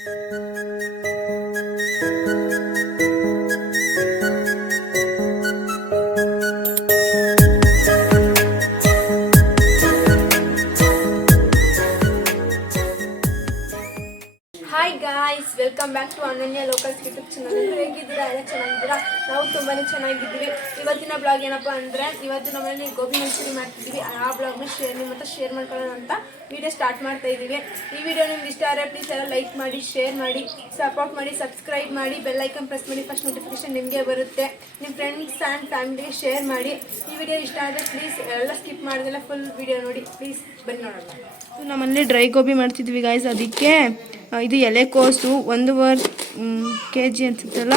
Hi guys, welcome back to Ananya locals YouTube channel. ಹೇಗಿದ್ದೀರಾ? ಎಲ್ಲ ಚೆನ್ನಾಗಿದ್ದೀರಾ? ನಾವು ತುಂಬಾ ಚೆನ್ನಾಗಿದ್ದೀವಿ. ಇವತ್ತಿನ ಬ್ಲಾಗ್ ಏನಪ್ಪ ಅಂದರೆ, ಇವತ್ತು ನಮ್ಮಲ್ಲಿ ಗೋಬಿ ಮಂಚೂರಿ ಮಾಡ್ತಿದ್ದೀವಿ. ಆ ಬ್ಲಾಗ್ನ ನಿಮ್ಮ ಹತ್ರ ಶೇರ್ ಮಾಡ್ಕೊಳ್ಳೋಣ ಅಂತ ವಿಡಿಯೋ ಸ್ಟಾರ್ಟ್ ಮಾಡ್ತಾ ಇದ್ದೀವಿ. ಈ ವಿಡಿಯೋ ನಿಮ್ಗೆ ಇಷ್ಟ ಆದರೆ ಪ್ಲೀಸ್ ಎಲ್ಲ ಲೈಕ್ ಮಾಡಿ, ಶೇರ್ ಮಾಡಿ, ಸಪೋರ್ಟ್ ಮಾಡಿ, ಸಬ್ಸ್ಕ್ರೈಬ್ ಮಾಡಿ, ಬೆಲ್ ಐಕನ್ ಪ್ರೆಸ್ ಮಾಡಿ. ಫಸ್ಟ್ ನೋಟಿಫಿಕೇಶನ್ ನಿಮಗೆ ಬರುತ್ತೆ. ನಿಮ್ಮ ಫ್ರೆಂಡ್ಸ್ ಆ್ಯಂಡ್ ಫ್ಯಾಮಿಲಿಗೆ ಶೇರ್ ಮಾಡಿ. ಈ ವಿಡಿಯೋ ಇಷ್ಟ ಆದರೆ ಪ್ಲೀಸ್ ಎಲ್ಲ ಸ್ಕಿಪ್ ಮಾಡಿದೆಲ್ಲ ಫುಲ್ ವಿಡಿಯೋ ನೋಡಿ. ಪ್ಲೀಸ್ ಬನ್ನಿ ನೋಡೋಣ. ನಮ್ಮಲ್ಲಿ ಡ್ರೈ ಗೋಬಿ ಮಾಡ್ತಿದ್ವಿ ಗಾಯ್ಸ್. ಅದಕ್ಕೆ ಇದು ಎಲೆಕೋಸು 1.5 kg ಅನ್ಸುತ್ತಲ್ಲ,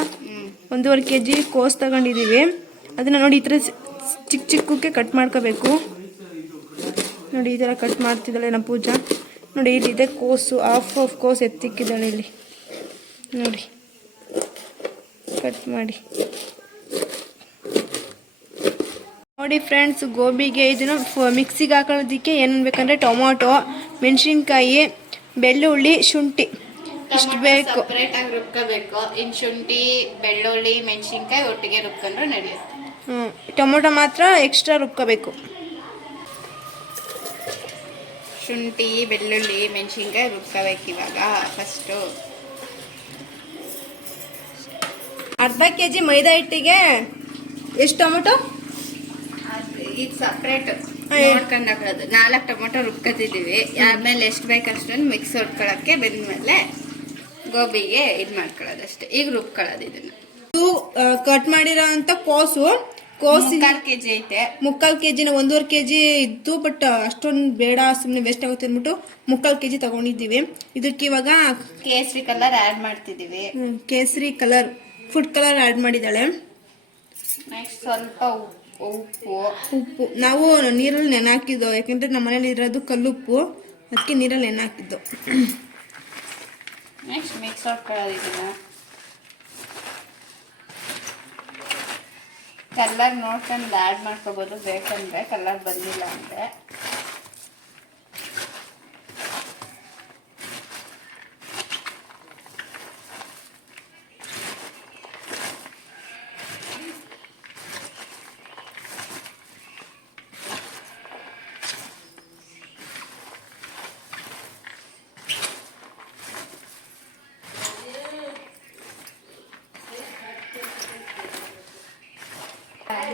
1.5 kg ಕೋಸು ತಗೊಂಡಿದ್ದೀವಿ. ಅದನ್ನು ನೋಡಿ ಈ ಥರ ಚಿಕ್ಕ ಚಿಕ್ಕಕ್ಕೆ ಕಟ್ ಮಾಡ್ಕೋಬೇಕು. ನೋಡಿ ಈ ಥರ ಕಟ್ ಮಾಡ್ತಿದ್ದಾಳೆ ನಮ್ಮ ಪೂಜಾ. ನೋಡಿ ಇಲ್ಲಿದೆ ಕೋಸು, ಹಾಫ್ ಕೋಸು ಎತ್ತಿಕ್ಕಿದ್ದಾಳೆ ಇಲ್ಲಿ ನೋಡಿ, ಕಟ್ ಮಾಡಿ. ನೋಡಿ ಫ್ರೆಂಡ್ಸ್, ಗೋಬಿಗೆ ಇದನ್ನು ಮಿಕ್ಸಿಗೆ ಹಾಕೊಳ್ಳೋದಕ್ಕೆ ಏನೇನು ಬೇಕಂದರೆ ಟೊಮೊಟೊ, ಮೆಣಸಿನ್ಕಾಯಿ, ಬೆಳ್ಳುಳ್ಳಿ, ಶುಂಠಿ ಇಷ್ಟು ಬೇಕು. ಸಪ್ರೇಟಾಗಿ ರುಬ್ಕೋಬೇಕು. ಇನ್ನು ಶುಂಠಿ, ಬೆಳ್ಳುಳ್ಳಿ, ಮೆಣಸಿನ್ಕಾಯಿ ಒಟ್ಟಿಗೆ ರುಬ್ಕೊಂಡ್ರೆ ನಡೆಯುತ್ತೆ. ಟೊಮೊಟೊ ಮಾತ್ರ ಎಕ್ಸ್ಟ್ರಾ ರುಬ್ಕೋಬೇಕು. ಶುಂಠಿ, ಬೆಳ್ಳುಳ್ಳಿ, ಮೆಣಸಿನ್ಕಾಯಿ ರುಬ್ಕೋಬೇಕು. ಇವಾಗ ಫಸ್ಟು ಅರ್ಧ kg ಮೈದಾ ಹಿಟ್ಟಿಗೆ ಎಷ್ಟು ಟೊಮೊಟೊ? ಇದು ಸಪ್ರೇಟ್ ನೋಡ್ಕೊಂಡು ಹಾಕೋದು. 4 ಟೊಮೊಟೊ ರುಬ್ಕೊತಿದ್ದೀವಿ. ಆಮೇಲೆ ಎಷ್ಟು ಬೇಕು ಅಷ್ಟೊಂದು ಮಿಕ್ಸ್ ಹೊಡ್ಕೊಳ್ಳೋಕ್ಕೆ ಬಂದಮೇಲೆ ಗೋಬಿಗೆ ಇದು ಮಾಡ್ಕೊಳ್ಳೋದು ಅಷ್ಟೇ. ಈಗ ರುಬ್ಕೊಳ್ಳೋದು ಇದನ್ನು. ಇದು ಕಟ್ ಮಾಡಿರೋ ಅಂತ ಕೋಸು 3/4 kg ಐತೆ. 3/4 kg 1.5 kg ಇತ್ತು, ಬಟ್ ಅಷ್ಟೊಂದು ಬೇಡ, ಸುಮ್ಮನೆ ವೇಸ್ಟ್ ಆಗುತ್ತೆ ಅಂದ್ಬಿಟ್ಟು 3/4 kg ತಗೊಂಡಿದ್ದೀವಿ. ಇದಕ್ಕೆ ಇವಾಗ ಕೇಸರಿ ಕಲರ್ ಆ್ಯಡ್ ಮಾಡ್ತಿದ್ದೀವಿ. ಕೇಸರಿ ಕಲರ್, ಫುಡ್ ಕಲರ್ ಆ್ಯಡ್ ಮಾಡಿದ್ದಾಳೆ. ನೆಕ್ಸ್ಟ್ ಸ್ವಲ್ಪ ಉಪ್ಪು. ನಾವು ನೀರಲ್ಲಿ ನೆನೆ ಹಾಕಿದ್ದು, ಯಾಕೆಂದರೆ ನಮ್ಮ ಮನೇಲಿ ಇರೋದು ಕಲ್ಲುಪ್ಪು, ಅದಕ್ಕೆ ನೀರಲ್ಲಿ ನೆನೆ ಹಾಕಿದ್ದು. ನೆಕ್ಸ್ಟ್ ಮಿಕ್ಸ್ ಮಾಡ್ಕೊಳ್ಳೋದು. ಇದನ್ನು ಕಲರ್ ನೋಡ್ಕೊಂಡು ಆ್ಯಡ್ ಮಾಡ್ಕೋಬೋದು ಬೇಕಂದರೆ, ಕಲರ್ ಬಂದಿಲ್ಲ ಅಂದರೆ.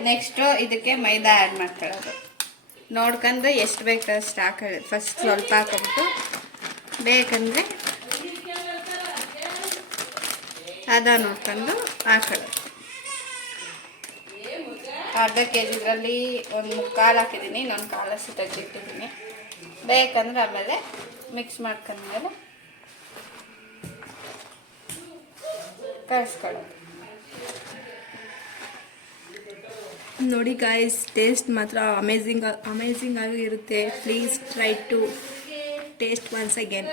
ನೆಕ್ಸ್ಟು ಇದಕ್ಕೆ ಮೈದಾ ಆ್ಯಡ್ ಮಾಡ್ಕೊಳ್ಳೋದು. ನೋಡ್ಕೊಂಡು ಎಷ್ಟು ಬೇಕು ಅಷ್ಟು ಹಾಕೊಳ್ಳೋದು. ಫಸ್ಟ್ ಸ್ವಲ್ಪ ಹಾಕೊಂಬಿಟ್ಟು ಬೇಕಂದರೆ ಅದ ನೋಡ್ಕೊಂಡು ಹಾಕೊಳ್ಳೋದು. ಅರ್ಧ kg ಇದರಲ್ಲಿ 1/4 ಹಾಕಿದ್ದೀನಿ, ಇನ್ನೊಂದು ಕಾಲಷ್ಟು ತೆಗೆದಿಟ್ಟಿದ್ದೀನಿ. ಬೇಕಂದ್ರೆ ಆಮೇಲೆ ಮಿಕ್ಸ್ ಮಾಡ್ಕೊಂಡ್ಮೇಲೆ ಕಳಿಸ್ಕೊಳ್ಳೋದು. ನೋಡಿ ಗಾಯ್ಸ್, ಟೇಸ್ಟ್ ಮಾತ್ರ ಅಮೇಝಿಂಗ್ ಆಗಿ ಇರುತ್ತೆ. Please try to taste once again.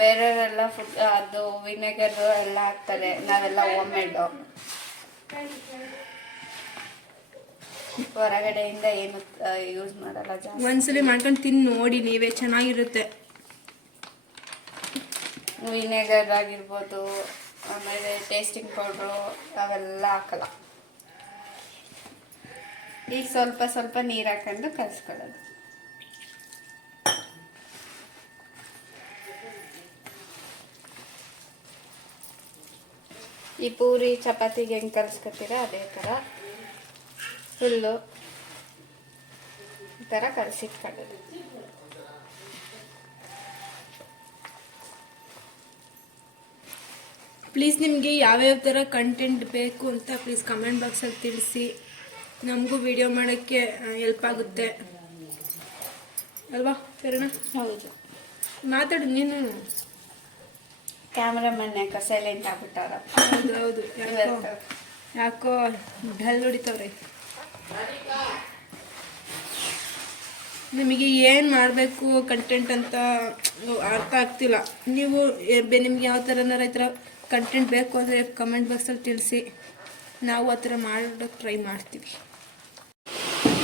ಬೇರೆಯವರೆಲ್ಲ ಫುಡ್ ಅದು ವಿನೆಗರ್ ಎಲ್ಲ ಹಾಕ್ತಾರೆ, ನಾವೆಲ್ಲ ಹೋಮ್ ಮೇಡು. ಹೊರಗಡೆಯಿಂದ ಏನು ಯೂಸ್ ಮಾಡಲ್ಲ ಜಾಸ್ತಿ. ಒಂದ್ಸಲಿ ಮಾಡ್ಕೊಂಡು ತಿಂದು ನೋಡಿ ನೀವೇ, ಚೆನ್ನಾಗಿರುತ್ತೆ. ವಿನೆಗರ್ ಆಗಿರ್ಬೋದು, ಆಮೇಲೆ ಟೇಸ್ಟಿಂಗ್ ಪೌಡ್ರು ಅವೆಲ್ಲ ಹಾಕಲ್ಲ. ಈಗ ಸ್ವಲ್ಪ ಸ್ವಲ್ಪ ನೀರು ಹಾಕೊಂಡು ಕಲಿಸ್ಕೊಳ್ಳೋದು. ಈ ಪೂರಿ ಚಪಾತಿಗೆ ಹೆಂಗೆ ಕಲಿಸ್ಕೊತೀರ ಅದೇ ಥರ ಫುಲ್ಲು ಈ ಥರ ಕಲಸಿಟ್ಕೊಳ್ಳೋದು. ಪ್ಲೀಸ್ ನಿಮಗೆ ಯಾವ್ಯಾವ ಥರ ಕಂಟೆಂಟ್ ಬೇಕು ಅಂತ ಪ್ಲೀಸ್ ಕಮೆಂಟ್ ಬಾಕ್ಸಲ್ಲಿ ತಿಳಿಸಿ. ನಮಗೂ ವಿಡಿಯೋ ಮಾಡೋಕ್ಕೆ ಹೆಲ್ಪ್ ಆಗುತ್ತೆ ಅಲ್ವಾ ಸರಿನಾ? ಹೌದು. ಮಾತಾಡು ನೀನು. ಕ್ಯಾಮ್ರಾಮನ್ ಯಾಕೆ ಸೈಲೆಂಟ್ ಆಗ್ಬಿಟ್ಟಾರ? ಹೌದು, ಯಾಕೋ ಬೆಲ್ ಹೊಡಿತವ್ರೆ. ನಿಮಗೆ ಏನು ಮಾಡಬೇಕು ಕಂಟೆಂಟ್ ಅಂತ ಅರ್ಥ ಆಗ್ತಿಲ್ಲ. ನೀವು ನಿಮ್ಗೆ ಯಾವ ಥರನಾರ ಈ ಥರ ಕಂಟೆಂಟ್ ಬೇಕು ಅಂದರೆ ಕಮೆಂಟ್ ಬಾಕ್ಸಲ್ಲಿ ತಿಳಿಸಿ, ನಾವು ಆ ಥರ ಮಾಡೋಕ್ಕೆ ಟ್ರೈ ಮಾಡ್ತೀವಿ.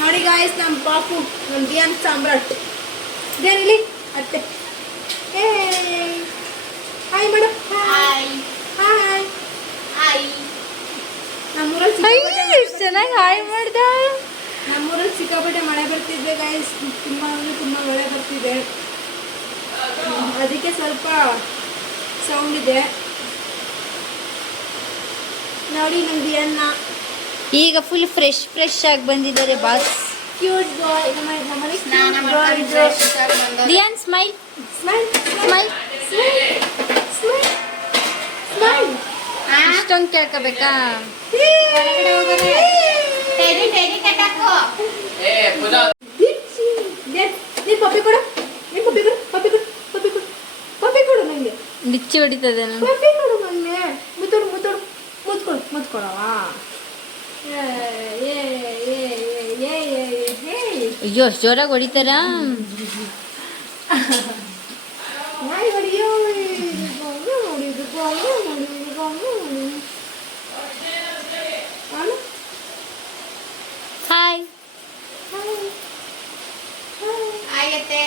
ನೋಡಿ ಗಾಯ್ಸ್, ನಮ್ಮ ಪಾಪು, ನಮ್ಮ ಡಿಯಾನ್ ಸಾಮ್ರಾಟ್ ಇದೇನಿಲ್ಲಿ ಅತ್ತೆ. Hi madam. Hi hi. Hi. ನಮ್ಮೂರಲ್ಲಿ ಎಷ್ಟು ಚೆನ್ನಾಗಿ ಹಾಯ್ ಮಾಡ್ದ. ಸಿಕ್ಕಾಪಟ್ಟೆ ಮಳೆ ಬರ್ತಿದೆ ಗೈಸ್. ತುಂಬ ಅಂದರೆ ತುಂಬ ಮಳೆ ಬರ್ತಿದೆ, ಅದಕ್ಕೆ ಸ್ವಲ್ಪ ಸೌಂಡ್ ಇದೆ ನೋಡಿ. ನಮ್ದು ಅಣ್ಣ ಈಗ ಫುಲ್ ಫ್ರೆಶ್ ಆಗಿ ಬಂದಿದ್ದಾರೆ ಬಾಸ್. ಕ್ಯೂಟ್ ಬಾಯ್. ನಮ್ಮನೆ ಸ್ನಾನ ಮಾಡ್ಕೊಂಡು fresh ಆಗಿ ಬಂದವ್ರೆ. ದಿಯಾನ್ smile smile smile. Smile smile. ಹಾ? ಇಷ್ಟೊಂದು ಕೇಳ್ಕೋಬೇಕಾ? ಹೊರಗಡೆ ಹೋಗೋರೆ. ಟೆಡಿ ಕಟ್ಟಾಕು. ನೀನು ಪಪ್ಪಿ ಕೊಡು, ನೀನು ಪಪ್ಪಿ ಕೊಡು, ಪಪ್ಪಿ ಕೊಡು, ಪಪ್ಪಿ ಕೊಡು, ಪಪ್ಪಿ ಕೊಡು ನನಗೆ, ಬಿಚ್ಚಿ ಹೊಡಿತದೆ ನಾನು. ಪಪ್ಪಿ ಕೊಡು ನನಗೆ. ಮುತ್ತೋಡು ಮುತ್ತೋಡು ಮುತ್ಕೊಡು ಮುತ್ಕೊಡವ. ಅಯ್ಯೋ ಅಷ್ಟು ಜೋರಾಗಿ ಹೊಡಿತಾರಾ? ನಾಯಿ ಹೊಡಿಯೋ. ಹಾಯ್. ಆಗತ್ತೆ.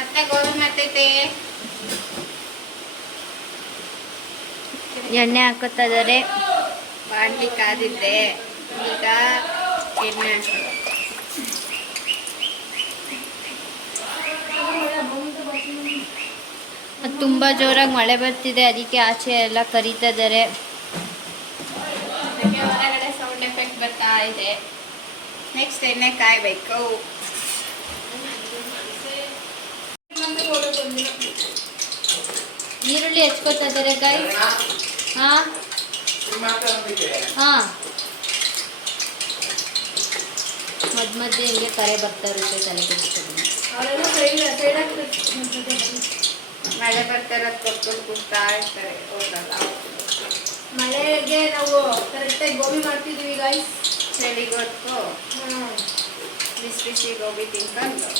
ಅತ್ತೆ ಗೋಬಿ ಮಾಡ್ತೈತೆ. ಎಣ್ಣೆ ಹಾಕೋತಾ ಇದ್ದಾರೆ. ಬಾಂಡ್ಲಿ ಕಾದಿದ್ದೆ, ಈಗ ಎಣ್ಣೆ ಹಾಕೋದು. ತುಂಬ ಜೋರಾಗಿ ಮಳೆ ಬರ್ತಿದೆ, ಅದಕ್ಕೆ ಆಚೆ ಎಲ್ಲ ಕರೀತಾ ಇದ್ದಾರೆ. ಅದಕ್ಕೆ ಹೊರಗಡೆ ಸೌಂಡ್ ಎಫೆಕ್ಟ್ ಬರ್ತಾ ಇದೆ. ನೆಕ್ಸ್ಟ್ ಎಣ್ಣೆ ಕಾಯ್ಬೇಕು. ಈರುಳ್ಳಿ ಹೆಚ್ಕೋತಾ ಇದ್ದಾರೆ ಗೈಸ್. ಹಾಂ ಹಾಂ, ಮಧ್ಯೆ ಹಿಂಗೆ ಕರೆ ಬರ್ತಾ ಇರುತ್ತೆ, ತಲೆ ಕೆಡಿಸ್ಕೊಂಡು. ಮಳೆ ಬರ್ತಾ ಇರೋದು ಕೊಟ್ಕೊಂಡು ಕೂಗ್ತಾ ಇರ್ತಾರೆ, ಹೋಗಲ್ಲ. ಮಳೆಗೆ ನಾವು ಕರೆಕ್ಟಾಗಿ ಗೋಬಿ ಮಾಡ್ತಿದ್ವಿ ಗೈಸ್. ಚಳಿಗೊತ್ತು ಬಿಸಿ ಬಿಸಿ ಗೋಬಿ ತಿನ್ಕೊಂಡು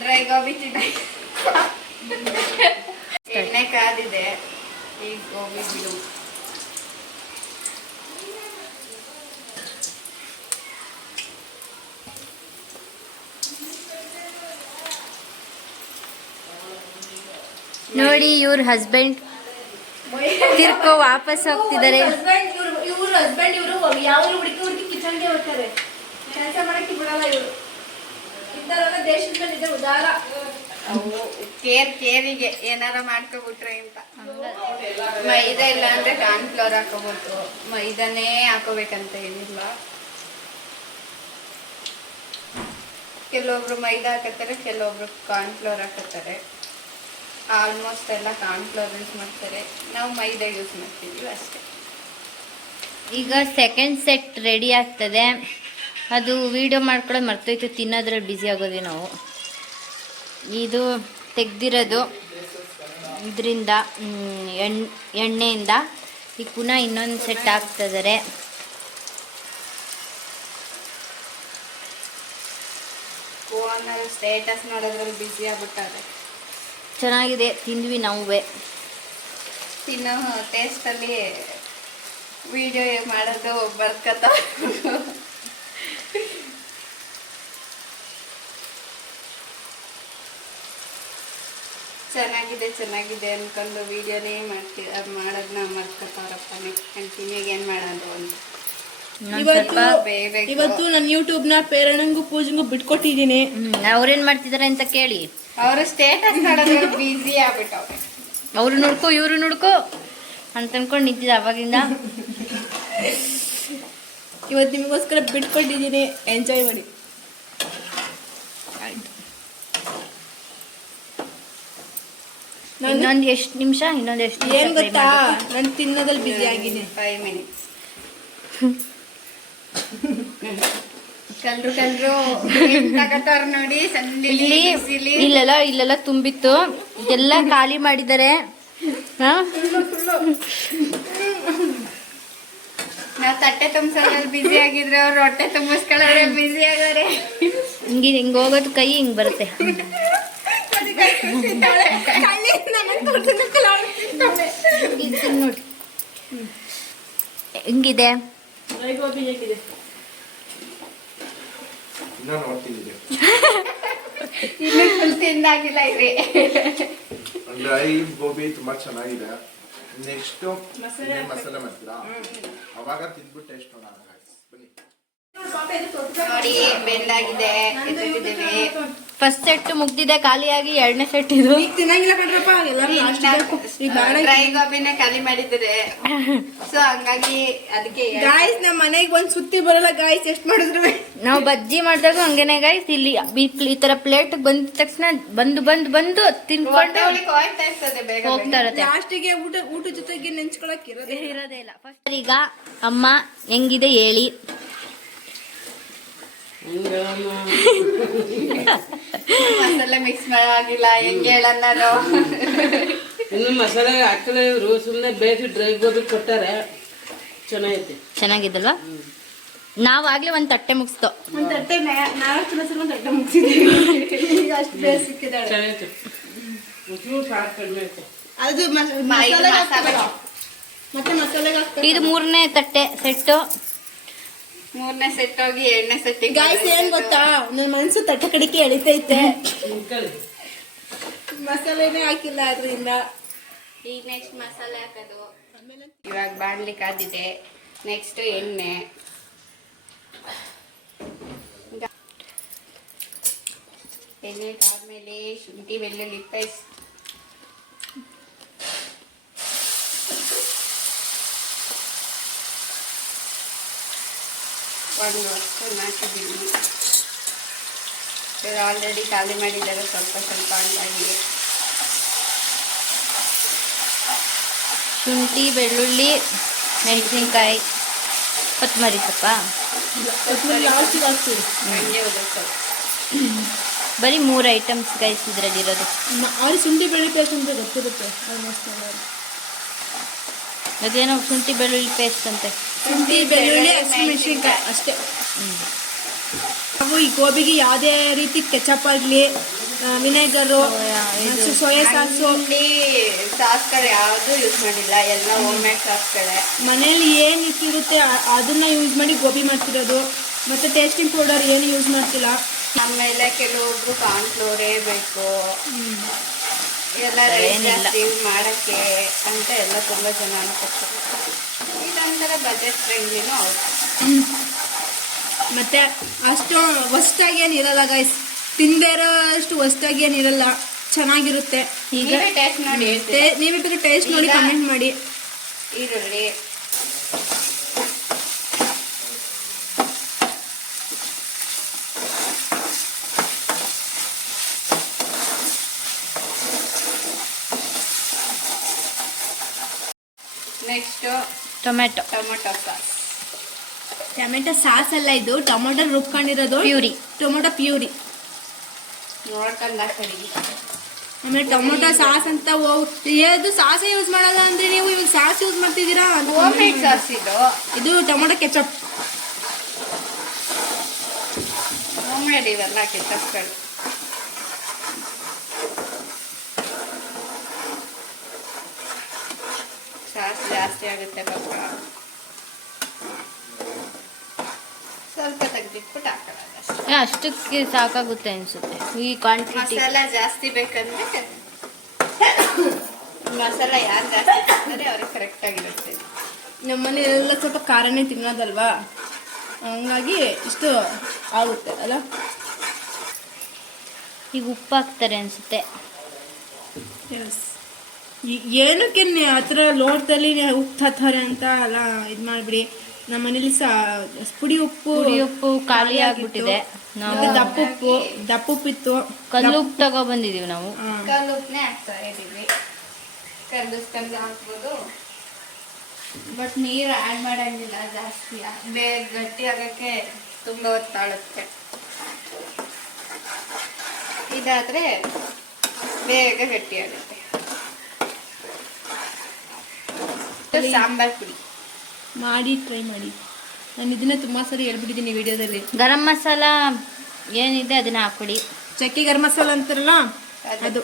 ಡ್ರೈ ಗೋಬಿ ತಿನ್ನ. ಎಣ್ಣೆ ಕಾದಿದೆ, ಈಗ ಗೋಬಿ ಬಿಡು. ನೋಡಿ ಇವ್ರ ಹಸ್ಬೆಂಡ್ ತಿರ್ಕೋ ವಾಪಸ್ ಹೋಗ್ತಿದ್ದಾರೆ. ಇವ್ರ ಹಸ್ಬೆಂಡ್ ಇವರು ಯಾವ ಹುಡುಕಿ ಹುಡುಕಿ ಕಿಚನ್ಗೆ ಹೋಗ್ತಾರೆ, ಕೆಲಸ ಮಾಡಕ್ಕೆ ಬಿಡಲ್ಲ ಇವರು. ಇಂಥವ್ರೆಲ್ಲ ದೇಶದ ಮೇಲೆ ಇದೆ ಉದಾರ. ಅವು ಕೇರಿಗೆ ಏನಾರ ಮಾಡ್ಕೊಬಿಟ್ರೆ ಅಂತ. ಮೈದಾ ಇಲ್ಲ ಅಂದ್ರೆ ಕಾರ್ನ್ಫ್ಲವರ್ ಹಾಕೋಬಹುದು, ಮೈದಾನೇ ಹಾಕೋಬೇಕಂತ ಏನಿಲ್ಲ. ಕೆಲವೊಬ್ರು ಮೈದಾ ಹಾಕತ್ತಾರೆ, ಕೆಲವೊಬ್ರು ಕಾರ್ನ್ಫ್ಲವರ್ ಹಾಕತ್ತಾರೆ. ಆಲ್ಮೋಸ್ಟ್ ಎಲ್ಲ ಕಾರ್ನ್ಫ್ಲವರ್ ಯೂಸ್ ಮಾಡ್ತಾರೆ, ನಾವು ಮೈದಾ ಯೂಸ್ ಮಾಡ್ತೀವಿ ಅಷ್ಟೇ. ಈಗ ಸೆಕೆಂಡ್ ಸೆಟ್ ರೆಡಿ ಆಗ್ತದೆ. ಅದು ವಿಡಿಯೋ ಮಾಡ್ಕೊಳ್ಳೋದು ಮರ್ತೋಯ್ತು, ತಿನ್ನೋದ್ರಲ್ಲಿ ಬ್ಯುಸಿ ಆಗೋದ್ವಿ ನಾವು. ಇದು ತೆಗ್ದಿರೋದು ಇದರಿಂದ ಎಣ್ಣೆಯಿಂದ. ಈಗ ಪುನಃ ಇನ್ನೊಂದು ಸೆಟ್ ಹಾಕ್ತಿದ್ದಾರೆ. ಫೋನಲ್ಲಿ ಸ್ಟೇಟಸ್ ನೋಡೋದ್ರಲ್ಲಿ ಬ್ಯುಸಿ ಆಗ್ಬಿಟ್ಟಾರೆ. ಚೆನ್ನಾಗಿದೆ, ತಿಂದ್ವಿ ನಾವುವೇ. ತಿನ್ನೋ ಟೇಸ್ಟಲ್ಲಿ ವಿಡಿಯೋ ಮಾಡೋದು ಬರ್ಕತ್ತ. ಚೆನ್ನಾಗಿದೆ ಅನ್ಕೊಂಡು ವಿಡಿಯೋನೇ ಮಾಡೋದನ್ನ ಮರ್ಕತ್ತವ್ರಪ್ಪ. ನೆಕ್ಸ್ಟ್ ಕಂಟಿನ್ಯೂಗೆ ಏನು ಮಾಡೋದು ಅಂತ. ಇವತ್ತು ನನ್ನ ಯೂಟ್ಯೂಬ್ನ ಪೇರಣಂಗೂ ಪೂಜೆಗೂ ಬಿಟ್ಕೊಟ್ಟಿದ್ದೀನಿ. ಅವ್ರೇನು ಮಾಡ್ತಿದ್ದಾರೆ ಅಂತ ಕೇಳಿ. ಅವರು ಸ್ಟೇಟಸ್ ನೋಡೋದ್ರಲ್ಲಿ ಬ್ಯುಸಿ ಆಗ್ಬಿಟ್ಟವ್ರೆ. ಅವರು ನೋಡ್ಕೋ ಇವರು ನೋಡ್ಕೋ ಅಂತ ಅನ್ಕೊಂಡು ನಿಂತಿದ್ದೆ ಅವಾಗಿಂದ. ಇವತ್ತು ನಿಮಗೋಸ್ಕರ ಬಿಟ್ಕೊಟ್ಟಿದ್ದೀನಿ, ಎಂಜಾಯ್ ಮಾಡಿ. ಇನ್ನೊಂದು ಎಷ್ಟು ನಿಮಿಷ, ಇನ್ನೊಂದು ಎಷ್ಟು ಏನ್ ಗೊತ್ತಾ, ನಾನು ತಿನ್ನೋದ್ರಲ್ಲಿ ಬ್ಯುಸಿ ಆಗಿದ್ದೀನಿ. 5 minutes. ಕಲ್ರು ತಗತಾರ ನೋಡಿ. ಇಲ್ಲಿ ಇಲ್ಲೆಲ್ಲ ತುಂಬಿತ್ತು, ಎಲ್ಲ ಖಾಲಿ ಮಾಡಿದ್ದಾರೆ. ನಾವು ತಟ್ಟೆ ತುಂಬಿಸೋದ್ರಲ್ಲಿ ಬ್ಯುಸಿ ಆಗಿದ್ರೆ ಅವ್ರು ಹೊಟ್ಟೆ ತುಂಬಿಸ್ಕೊಳ್ಳೋದ್ರೆ ಬ್ಯುಸಿ ಆಗೋರೆ. ಹಿಂಗೆ ಹೋಗೋದು ಕೈ ಹಿಂಗೆ ಬರುತ್ತೆ. ನೋಡಿ ಹೆಂಗಿದೆ ಇನ್ನ ನೋಡ್ತಿದ್ದೆ ಇನ್ನು ಫುಲ್ ತಿಂದಾಗಿಲ್ಲ ಇರಿ. ಡ್ರೈ ಗೋಬಿ ತುಂಬಾ ಚೆನ್ನಾಗಿದೆ. ನೆಕ್ಸ್ಟ್ ಮಸಾಲೆ ಮಾಡ್ತೀರಾ, ಅವಾಗ ತಿಂದ್ಬಿಟ್ಟು ಟೇಸ್ಟ್ ನೋಡೋಣ guys. ಬನ್ನಿ. ನೋಡಿ ಬೆಂದಾಗಿದೆ, ಎತ್ತಿಟ್ಟಿದ್ದೀವಿ. ಫಸ್ಟ್ ಸೆಟ್ ಮುಗ್ದಿದೆ, ಖಾಲಿಯಾಗಿ ಎರಡನೇ ಸೆಟ್ ಇದು. ತಿನ್ನಂಗಿಲ್ಲ ಕಣ್ರಪ್ಪ, ಡ್ರೈ ಗೋಬಿನ ಖಾಲಿ ಮಾಡಿದ್ರೆ ಸೊ ಹಂಗಾಗಿ ಅದಕ್ಕೆ ಗಾಯ್ಸ್ ನಮ್ಮ ಮನೆಗೆ ಒಂದ್ ಸುತ್ತಿ ಬರಲ್ಲ ಗಾಯ್ಸ್, ಎಷ್ಟ್ ಮಾಡಿದ್ರು. ನಾವು ಬಜ್ಜಿ ಮಾಡಿದಾಗ ಹಂಗೇನೆ ಗೈಸ್, ಇಲ್ಲಿ ಈ ತರ ಪ್ಲೇಟ್ ಬಂದ ತಕ್ಷಣ ಬಂದು ತಿನ್ಕೊಂಡು ಹೋಗ್ತಾ ಇರ್ತದೆ ಬೇಗ ಹೋಗ್ತಾ ಇರತ್ತೆ. ಲಾಸ್ಟಿಗೆ ಊಟ ಜೊತೆಗೆ ನೆಂಚ್ಕೊಳಕ್ ಇರೋದೇ ಇಲ್ಲ. ಫಸ್ಟ್ ಈಗ ಅಮ್ಮ ಹೆಂಗಿದೆ ಹೇಳಿ. ಮಸಾಲೆ ಮಿಕ್ಸ್ ಮಾಡಾಗಿಲ್ಲ, ಹೆಂಗೆ ಹೇಳಲ್ಲ ನಾವು. ಇನ್ನು ಮಸಾಲೆ ಹಾಕಲ್ಲ ಇವರು, ಸುಮ್ಮನೆ ಬೇಯಿಸಿ ಡ್ರೈ ಗೋಬಿ ಕೊಟ್ಟಾರೆ, ಚೆನ್ನಾಗೈತೆ. ಚೆನ್ನಾಗಿದ್ದಲ್ವಾ? ನಾವು ಆಗ್ಲೇ ಒಂದ್ ತಟ್ಟೆ ಮುಗಿಸ್ತು. ಒಂದ್ ತಟ್ಟೆ 4 ಸಲ ಒಂದ್ ತಟ್ಟೆ ಮುಗಿಸಿದ್ದೀವಿ. ಅಷ್ಟು ಬೇಸಿಕ್ಕಿದ್ದಾಳೆ. ಚೆನ್ನಾಗೈತೆ. ಉಪ್ಪು ಸಾಕು ಕಡಿಮೆ ಐತೆ. ಅದು ಮಸಾಲೆ ಮತ್ತೆ ಮಸಾಲೆಗೆ ಹಾಕ್ಬೇಕು. ಇದು 3ನೇ ತಟ್ಟೆ ಸೆಟ್ಟು. 3ನೇ ಸೆಟ್ ಹೋಗಿ 2ನೇ ಸೆಟ್ಟಿಗೆ ಗಾಯ್ಸ್ ಏನ್ ಗೊತ್ತಾ, ನನ್ನ ಮನ್ಸು ತಟ್ಟೆ ಕಡಿಕೆ ಎಳಿತೈತೆ. ಹಿಂಕಳಿ. ಮಸಾಲೆನೇ ಹಾಕಿಲ್ಲ ಅದ್ರಿಂದ. ಈಗ ನೆಕ್ಸ್ಟ್ ಮಸಾಲೆ ಹಾಕೋದು. ಇವಾಗ ಬಾಣ್ಲಿ ಕಾದಿದೆ. ನೆಕ್ಸ್ಟ್ ಎಣ್ಣೆ. ಎಣ್ಣೆ ಕಾದ್ಮೇಲೆ ಶುಂಠಿ ಬೆಳ್ಳುಳ್ಳಿ ಪೇಸ್ಟ್, ಒಂದು ವರ್ಷ ಹಾಕಿದ್ದೀನಿ. ಆಲ್ರೆಡಿ ಖಾಲಿ ಮಾಡಿದ್ದಾರೆ, ಸ್ವಲ್ಪ ಸ್ವಲ್ಪ ಹಂಗಾಗಿ. ಶುಂಠಿ, ಬೆಳ್ಳುಳ್ಳಿ, ಮೆಣಸಿನ್ಕಾಯಿ, ಕೊತ್ತಂಬರಿ ಸೊಪ್ಪ. ಲಾಸ್ಟಿಗೆ ಹಾಕ್ತೀವಿ. ಹಂಗೆ ಉದುರ್ಸೋದು. ಬರೀ 3 ಐಟಮ್ಸ್ ಗೈಸ್ ಇದರಲ್ಲಿರೋದು. ಅವ್ರಿಗೆ ಶುಂಠಿ ಬೆಳ್ಳುಳ್ಳಿ ಪೇಸ್ಟ್ ಅಂತ ಗೊತ್ತಿರುತ್ತೆ. ಆಲ್ಮೋಸ್ಟ್ ಅದೇನೋ ಶುಂಠಿ ಬೆಳ್ಳುಳ್ಳಿ ಪೇಸ್ಟ್ ಅಂತೆ. ಶುಂಠಿ ಬೆಳ್ಳುಳ್ಳಿ ಹಸಿಮೆಣಸಿನ್ಕಾಯಿ ಅಷ್ಟೇ. ನಾವು ಈ ಗೋಬಿಗೆ ಯಾವುದೇ ರೀತಿ ಕೆಚಪ್ ಆಗಲಿ, ವಿನೆಗರು, ಸೋಯಾ ಸಾಸು, ಸಾಸ್ಗಳು ಯಾವುದು ಯೂಸ್ ಮಾಡಿಲ್ಲ, ಎಲ್ಲ ಹೋಮ್ ಮೇಡ್ ಸಾಸ್ಗಳೇ. ಮನೇಲಿ ಏನು ಇಟ್ಟಿರುತ್ತೆ ಅದನ್ನ ಯೂಸ್ ಮಾಡಿ ಗೋಬಿ ಮಾಡ್ತಿರೋದು. ಮತ್ತು ಟೇಸ್ಟಿಂಗ್ ಪೌಡರ್ ಏನು ಯೂಸ್ ಮಾಡ್ತಿಲ್ಲ. ಆಮೇಲೆ ಕೆಲವೊಬ್ರು ಕಾರ್ನ್ಫ್ಲೋರೇ ಬೇಕು, ಎಲ್ಲ ಏನಿಲ್ಲ. ಯೂಸ್ ಮಾಡೋಕ್ಕೆ ಅಂತ ಎಲ್ಲ ತುಂಬ ಜನ ಅನ್ಕೊಳ್ತಾರೆ. ಇದೊಂಥರ ಬಜೆಟ್ ಫ್ರೆಂಡ್ಲಿನೂ ಹೌದು. ಮತ್ತು ಅಷ್ಟು ಹೊಸ್ದಾಗಿ ಏನಿರಲ್ಲ ಗೈಸ್, ತಿಂದೇ ಇರೋಷ್ಟು ಹೊಸ್ದಾಗಿ ಏನಿರಲ್ಲ, ಚೆನ್ನಾಗಿರುತ್ತೆ. ಈಗ ಟೇಸ್ಟ್ ನೋಡಿ ನೀವೇ ಬೇಕಾದ್ರೆ ಟೇಸ್ಟ್ ನೋಡಿ ಈಗ- ಕಮೆಂಟ್ ಮಾಡಿ. ಈರುಳ್ಳಿ, next tomato tomato sauce. Tomato sauce ಅಲ್ಲ ಇದು, ಟೊಮೊಟೊ ರುಬ್ಕೊಂಡಿರೋದು ಪ್ಯೂರಿ. Tomato puree. ನೋಡ್ಕೊಂಡು ಹಾಕಿ. ಆಮೇಲೆ ಟೊಮೊಟೊ ಸಾಸ್ ಅಂತ ಇದು ಸಾಸೇ ಯೂಸ್ ಮಾಡಲ್ಲ ಅಂದ್ರೆ ನೀವು ಇವಾಗ ಸಾಸ್ ಯೂಸ್ ಮಾಡ್ತಿದ್ದೀರಾ? ಹೋಮ್ ಮೇಡ್ ಸಾಸ್ ಇದು. ಇದು ಟೊಮೊಟೊ ಕೆಚಪ್. ಹೋಮ್ ಮೇಡ್ ಇವೆಲ್ಲ ಕೆಚಪ್ಗಳು. ಸಾಸ್ ಜಾಸ್ತಿ ಆಗುತ್ತೆ ಪಾಪ, ಸ್ವಲ್ಪ ತೆಗ್ದಿಟ್ಬಿಟ್ಟು ಹಾಕೊಳ್ಳೋದು ಅಷ್ಟೇ. ಅಷ್ಟಕ್ಕೆ ಸಾಕಾಗುತ್ತೆ ಅನ್ಸುತ್ತೆ ಈ ಕ್ವಾಂಟಿಟಿ. ಮಸಾಲ ಜಾಸ್ತಿ ಬೇಕಂದ್ರೆ ಮಸಾಲ ಯಾರು ಜಾಸ್ತಿ ತಿಂತಾರೆ ಅವ್ರಿಗೆ ಕರೆಕ್ಟಾಗಿರುತ್ತೆ. ನಮ್ಮ ಮನೆಯಲ್ಲ ಸ್ವಲ್ಪ ಖಾರನೇ ತಿನ್ನೋದಲ್ವಾ, ಹಂಗಾಗಿ ಇಷ್ಟು ಆಗುತ್ತೆ ಅಲ್ಲ. ಈಗ ಉಪ್ಪು ಹಾಕ್ತಾರೆ ಅನ್ಸುತ್ತೆ. ಎಸ್, ಏನಕ್ಕೆ ಆ ಥರ ಲೋಟದಲ್ಲಿ ಉಪ್ಪು ಹಾಕ್ತಾರೆ ಅಂತ ಅಲ್ಲ ಇದು ಮಾಡಿಬಿಡಿ. ನಮ್ಮ ಮನೇಲಿ ಪುಡಿ ಉಪ್ಪು ಖಾಲಿ ಆಗ್ಬಿಟ್ಟಿದೆ. ನಾವು ದಪ್ಪ ಉಪ್ಪಿತ್ತು. ಕಲ್ಲು ಉಪ್ಪು ತಗೋ ಬಂದಿದೀವಿ ನಾವು. ಕಲ್ಲು ಉಪ್ಪನ್ನೇ ಹಾಕ್ತಾ ಇದ್ದೀವಿ. ಕಲ್ಲು ಹಾಕ್ಬೋದು, ಬಟ್ ನೀರು ಆ್ಯಡ್ ಮಾಡಂಗಿಲ್ಲ ಜಾಸ್ತಿ. ಬೇಗ ಗಟ್ಟಿ ಆಗೋಕ್ಕೆ ತುಂಬ ಹೊತ್ತಾಳುತ್ತೆ. ಇದಾದರೆ ಬೇಗ ಗಟ್ಟಿ ಆಗುತ್ತೆ. ಸಾಂಬಾರ್ ಪುಡಿ ಮಾಡಿ ಟ್ರೈ ಮಾಡಿ. ನಾನು ಇದನ್ನ ತುಂಬ ಸರಿ ಹೇಳ್ಬಿಟ್ಟಿದ್ದೀನಿ ವಿಡಿಯೋದಲ್ಲಿ. ಗರಂ ಮಸಾಲ ಏನಿದೆ ಅದನ್ನ ಹಾಕೊಡಿ. ಚಕ್ಕೆ ಗರಂ ಮಸಾಲ ಅಂತಾರಲ್ಲ ಅದು.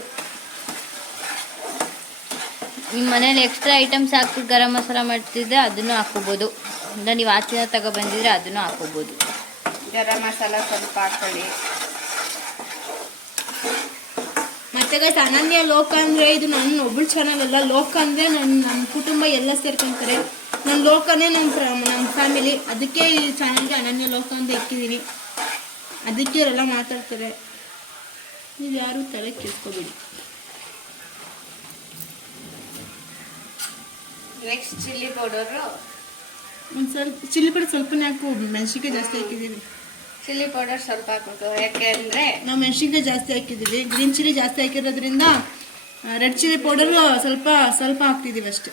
ನಿಮ್ಮ ಮನೇಲಿ ಎಕ್ಸ್ಟ್ರಾ ಐಟಮ್ಸ್ ಹಾಕ್ಬಿಟ್ಟು ಗರಂ ಮಸಾಲ ಮಾಡ್ತಿದ್ರೆ ಅದನ್ನು ಹಾಕೋಬೋದು, ಇಲ್ಲ ನೀವು ಆಚೆನ ತಗೊಬಂದಿದ್ರೆ ಅದನ್ನು ಹಾಕೋಬೋದು. ಗರಂ ಮಸಾಲ ಸ್ವಲ್ಪ ಹಾಕೊಳ್ಳಿ. ಮತ್ತೆ ಗೈಸ್ ಅನನ್ಯ ಲೋಕ ಅಂದರೆ ಇದು ನನ್ನ ಒಬ್ಬಳು ಚಾನಲ್ ಅಲ್ಲ. ಲೋಕ ಅಂದರೆ ನನ್ನ ಕುಟುಂಬ ಎಲ್ಲ ಸೇರ್ಕೊಂತಾರೆ. ನನ್ನ ಲೋಕನೇ ನಮ್ಮ ಫ್ಯಾಮಿಲಿ. ಅದಕ್ಕೆ ಈ ಚಾನಲ್ಗೆ ಅನನ್ಯ ಲೋಕ ಅಂತ ಇಕ್ಕಿದ್ದೀನಿ. ಅದಕ್ಕೆ ಅವರೆಲ್ಲ ಮಾತಾಡ್ತಾರೆ. ನೀವು ಯಾರು ತಲೆ ಕೆಡ್ಸ್ಕೊಬೇಡಿ. Next chilli powder. ಒಂದು ಸ್ವಲ್ಪ ಚಿಲ್ಲಿ ಪೌಡರ್ ಸ್ವಲ್ಪನೇ ಹಾಕು, ಮೆಣಸಿನ್ಕಾಯಿ ಜಾಸ್ತಿ ಹಾಕಿದ್ದೀವಿ. ಚಿಲ್ಲಿ ಪೌಡರ್ ಸ್ವಲ್ಪ ಹಾಕ್ಬೇಕು, ಯಾಕೆಂದರೆ ನಾವು ಮೆಣಸಿನ್ಕಾಯಿ ಜಾಸ್ತಿ ಹಾಕಿದ್ದೀವಿ. ಗ್ರೀನ್ ಚಿಲ್ಲಿ ಜಾಸ್ತಿ ಹಾಕಿರೋದ್ರಿಂದ ರೆಡ್ ಚಿಲ್ಲಿ ಪೌಡರು ಸ್ವಲ್ಪ ಸ್ವಲ್ಪ ಹಾಕ್ತಿದ್ದೀವಿ ಅಷ್ಟೇ.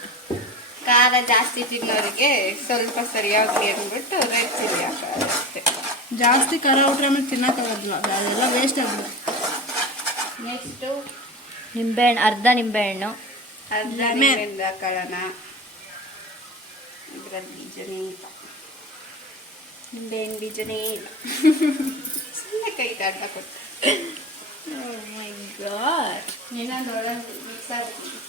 ಖಾರ ಜಾಸ್ತಿ ತಿನ್ನೋರಿಗೆ ಸ್ವಲ್ಪ ಸರಿಯಾಗಿ ಅಂದ್ಬಿಟ್ಟು ರೆಡ್ ಚಿಲ್ಲಿ ಹಾಕೋದು ಅಷ್ಟೇ. ಜಾಸ್ತಿ ಖಾರ ಊಟ್ರೆ ಆಮೇಲೆ ತಿನ್ನೋಕ್ಕಾಗೋದಿಲ್ಲ, ಅದೆಲ್ಲ ವೇಸ್ಟ್ ಆಗೋದು. ನೆಕ್ಸ್ಟು ನಿಂಬೆಹಣ್ಣು, ಅರ್ಧ ನಿಂಬೆಹಣ್ಣು. ಅರ್ಧ ನಿಂಬೆಹಣ್ಣು ಹಾಕೊಳ್ಳೋಣ. ಇದ್ರಲ್ಲಿ ಬೀಜನೇ ಇಲ್ಲ, ನಿಂಬೆಹಣ್ಣು ಬೀಜನೇ ಇಲ್ಲ. ಸುಮ್ಮನೆ ಕೈ ದಾಟ ಕೊಟ್ಟು ಇನ್ನೊಂದೊಳಗೆ ಮಿಕ್ಸ್ ಆಗ್ತೀನಿ.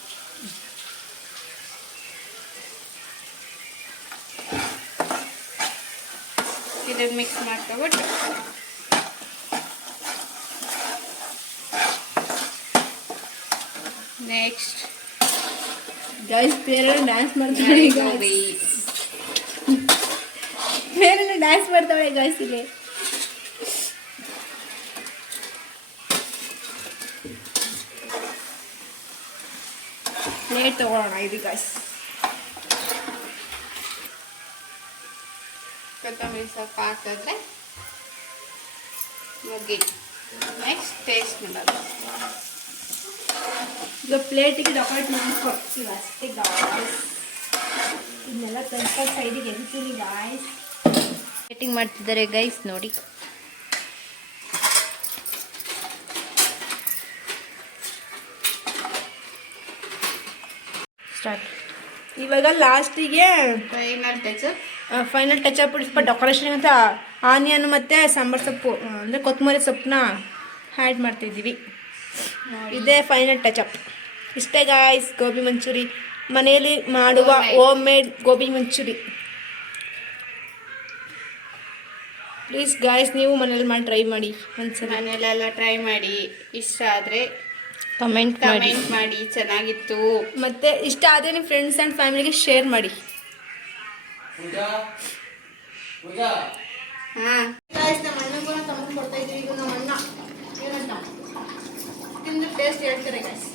ಇದನ್ನು ಮಿಕ್ಸ್ ಮಾಡ್ಕೊಬಿಟ್ಟು ನೆಕ್ಸ್ಟ್ ಗೈಸ್ ಬೇರೆ ಡ್ಯಾನ್ಸ್ ಮಾಡ್ತಾಳೆ ಈಗ. ಬೇರೆ ಡ್ಯಾನ್ಸ್ ಮಾಡ್ತಾಳೆ ಗೈಸ್ ಇಲ್ಲಿ. ಪ್ಲೇಟ್ ತಗೊಳ್ಳೋಣ ಇದು ಗೈಸ್. ಕೊತ್ತಂಬರಿ ಸ್ವಲ್ಪ ಹಾಕಿದ್ರೆ ಮುಗಿ. ನೆಕ್ಸ್ಟ್ ಟೇಸ್ಟ್ ಮಾಡೋದು. ಈಗ ಪ್ಲೇಟಿಗೆ ಡೆಕೋರೇಟ್ ಮಾಡಿ ಕೊಡ್ತೀವಿ ಅಷ್ಟೇ ಗಾಯ್ಸ್. ಇದನ್ನೆಲ್ಲ ಸ್ವಲ್ಪ ಸೈಡಿಗೆ ಎರಿತೀವಿ ಗಾಯ್ಸ್. ಪ್ಲೇಟಿಂಗ್ ಮಾಡ್ತಿದ್ದಾರೆ ಗೈಸ್ ನೋಡಿ. ಸ್ಟಾರ್ಟ್. ಇವಾಗ ಲಾಸ್ಟಿಗೆ ಫೈನಲ್ ಟಚ್ ಟಚ್ ಸ್ವಲ್ಪ ಡೆಕೋರೇಷನ್ ಅಂತ ಆನಿಯನ್ ಮತ್ತು ಸಾಂಬಾರು ಸೊಪ್ಪು ಅಂದರೆ ಕೊತ್ತಂಬರಿ ಸೊಪ್ಪನ್ನ ಆ್ಯಡ್ ಮಾಡ್ತಿದ್ದೀವಿ. ಇದೇ ಫೈನಲ್ ಟಚಪ್. ಇಷ್ಟೇ ಗಾಯ್ಸ್ ಗೋಬಿ ಮಂಚೂರಿ, ಮನೆಯಲ್ಲಿ ಮಾಡುವ home made gobi manchurian. Please guys ನೀವು ಮನೇಲಿ ಮಾಡಿ ಟ್ರೈ ಮಾಡಿ ಒಂದ್ಸಲ. ಮನೆಯಲ್ಲೆಲ್ಲ ಟ್ರೈ ಮಾಡಿ, ಇಷ್ಟ ಆದರೆ ಕಮೆಂಟ್ ಮಾಡಿ. ಕಮೆಂಟ್ ಮಾಡಿ ಚೆನ್ನಾಗಿತ್ತು. ಮತ್ತು ಇಷ್ಟ ಆದರೆ ನಿಮ್ಮ ಫ್ರೆಂಡ್ಸ್ ಆ್ಯಂಡ್ ಫ್ಯಾಮಿಲಿಗೆ ಶೇರ್ ಮಾಡಿ. ಹಾಂ, ಗಾಯ್ಸ್ ನಮ್ಮ ಅಣ್ಣಗೂ ತಗೊಂಡು ಕೊಡ್ತಾ ಇದ್ದೀವಿ. ಈಗ ನಮ್ಮ ಅಣ್ಣ ಏನಂತ ತಿಂದು ಟೇಸ್ಟ್ ಹೇಳ್ತಾರೆ ಗಾಯ್ಸ್.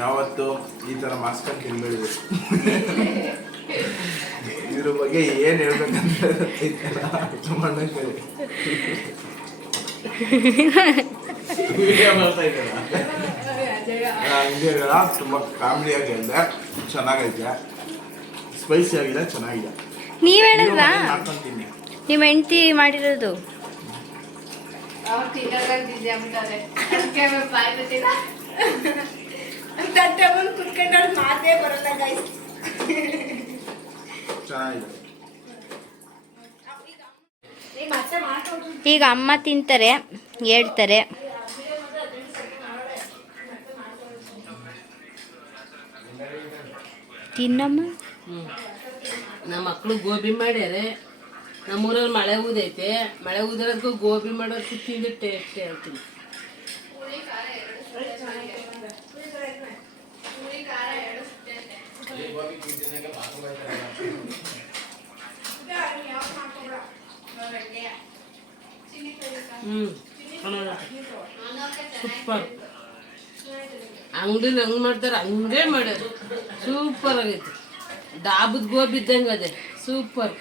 ಯಾವತ್ತು ಈ ತರ ಮಾಸ್ಕೊಂಡು ತಿನ್ಬೇಡಿ. ಇದ್ರ ಬಗ್ಗೆ ಏನ್ ಹೇಳ್ಬೇಕಂತ ವಿಡಿಯೋ ಮಾಡ್ತಾ ಇದ್ದಾರೆ. ಹಂಗೆ ತುಂಬಾ ಕಾಮಿಡಿ ಆಗಿದೆ, ಚೆನ್ನಾಗೈತೆ, ಸ್ಪೈಸಿ ಆಗಿದೆ, ಚೆನ್ನಾಗಿದೆ. ನೀವ್ ಹೇಳಿದ್ರಾ ಮಾಡ್ಕೊಂತೀನಿ. ನಿಮ್ಮ ಹೆಂಡತಿ ಮಾಡಿರೋದು? ಅವ್ರು ತಿನ್ನೋದ್ರಲ್ಲಿ ಬಿಸಿ ಆಗ್ಬಿಟ್ಟಾರೆ. ಅದಕ್ಕೆ ಬಾಯ್ ಬಿಟ್ಟಿಲ್ಲ. ತಟ್ಟೆ ಬಂದು ಕುತ್ಕೊಂಡ್ರೆ ಮಾತೇ ಬರಲ್ಲ ಗಾಯ್ಸ್. ಚೆನ್ನಾಗಿದೆ. ಈಗ ಅಮ್ಮ ತಿಂತಾರೆ, ಹೇಳ್ತಾರೆ. ತಿನ್ನಮ್ಮ. ನಮ್ಮ ಮಕ್ಕಳು ಗೋಬಿ ಮಾಡ್ಯಾರೆ. ನಮ್ಮೂರಲ್ಲಿ ಮಳೆ ಊದೈತೆ. ಮಳೆ ಊದಿರೋದಕ್ಕೂ ಗೋಬಿ ಮಾಡೋದಕ್ಕೂ ತಿಂದು ಟೇಸ್ಟ್ ಹೇಳ್ತೀನಿ. ಸೂಪರ್. ಅಂಗಡಿಲಿ ಹಂಗೆ ಮಾಡ್ತಾರೆ, ಹಂಗೆ ಮಾಡೋದು. ಸೂಪರ್ ಆಗೈತೆ. ಡಾಬದ ಗೋಬಿ ಇದ್ದಂಗೆ ಅದೇ ಸೂಪರ್.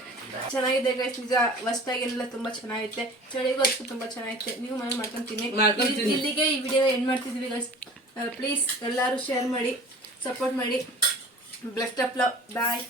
ಚೆನ್ನಾಗಿದೆ ಗೈಸ್. ನಿಜ ಹೊಸ್ದಾಗೆಲ್ಲ ತುಂಬಾ ಚೆನ್ನಾಗೈತೆ. ಚಳಿಗೂ ಹೊತ್ತು ತುಂಬಾ ಚೆನ್ನಾಗೈತೆ. ನೀವು ಮನೆ ಮಾಡ್ಕೊಂತೀನಿ. ಇಲ್ಲಿಗೆ ಈ ವಿಡಿಯೋ ಎಂಡ್ ಮಾಡ್ತಿದ್ವಿ ಗೈಸ್. ಪ್ಲೀಸ್ ಎಲ್ಲರೂ ಶೇರ್ ಮಾಡಿ, ಸಪೋರ್ಟ್ ಮಾಡಿ. Best of love. ಬಾಯ್.